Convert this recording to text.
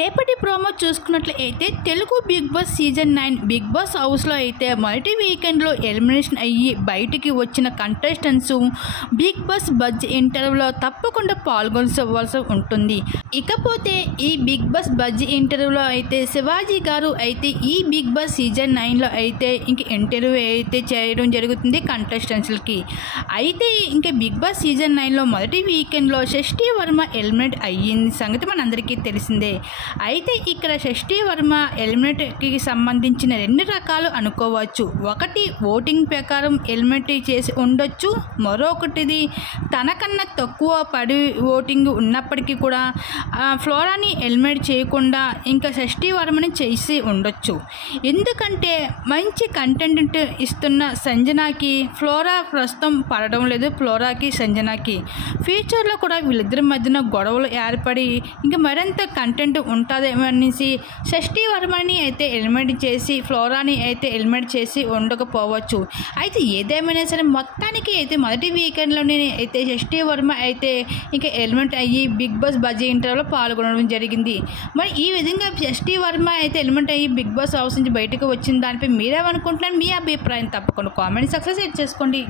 రేపటి ప్రోమో చూసుకున్నట్లయితే Telugu Bigg Boss season 9 Bigg Boss హౌస్లో అయితే మొదటి వీకెండ్లో ఎలిమినేషన్ అయ్యి బయటికి వచ్చిన కంటెస్టెంట్స్ బిగ్ బాస్ బజ్ ఇంటర్వ్యూలో తప్పకుండా పాల్గొనవలసి ఉంటుంది. ఇకపోతే ఈ బిగ్ బాస్ బజ్ ఇంటర్వ్యూలో అయితే శివాజీ గారు అయితే ఈ బిగ్ బాస్ సీజన్ 9లో అయితే ఇంక ఇంటర్వ్యూ అయితే చేయడం జరుగుతుంది కంటెస్టెంట్స్కి. అయితే ఇంకా బిగ్ బాస్ సీజన్ 9లో మొదటి వీకెండ్లో షష్ఠీ వర్మ ఎలిమినేట్ అయ్యింది సంగతి మనందరికీ తెలిసిందే. అయితే ఇక్కడ షష్ఠీ వర్మ ఎలిమినేట్కి సంబంధించిన రెండు రకాలు అనుకోవచ్చు. ఒకటి ఓటింగ్ ప్రకారం ఎలిమినేట్ చేసి ఉండొచ్చు, మరొకటిది తనకన్నా తక్కువ పడి ఓటింగ్ ఉన్నప్పటికీ కూడా ఫ్లోరాని ఎలిమినేట్ చేయకుండా ఇంకా షష్ఠీ వర్మని చేసి ఉండొచ్చు. ఎందుకంటే మంచి కంటెంట్ ఇస్తున్న సంజనాకి ఫ్లోరా ప్రస్తుతం పడడం లేదు. ఫ్లోరాకి సంజనాకి ఫ్యూచర్లో కూడా వీళ్ళిద్దరి మధ్యన గొడవలు ఏర్పడి ఇంకా మరింత కంటెంట్ ఉంటుందేమో అనేసి షష్ఠీ వర్మని అయితే ఎలిమినేట్ చేసి ఫ్లోరాని అయితే ఎలిమినేట్ చేసి ఉండకపోవచ్చు. అయితే ఏదేమైనా సరే మొత్తానికి అయితే మొదటి వీకెండ్లోనే అయితే షష్ఠీ వర్మ అయితే ఇంకా ఎలిమినేట్ అయ్యి బిగ్ బాస్ బజ్ ఇంటర్వ్యూలో పాల్గొనడం జరిగింది. మరి ఈ విధంగా షష్ఠీ వర్మ అయితే ఎలిమినేట్ అయ్యి బిగ్ బాస్ హౌస్ నుంచి బయటకు వచ్చిన దానిపై మీరేమనుకుంటున్నారు? మీ అభిప్రాయం తప్పకుండా కామెంట్ సెక్షన్లో షేర్ చేసుకోండి.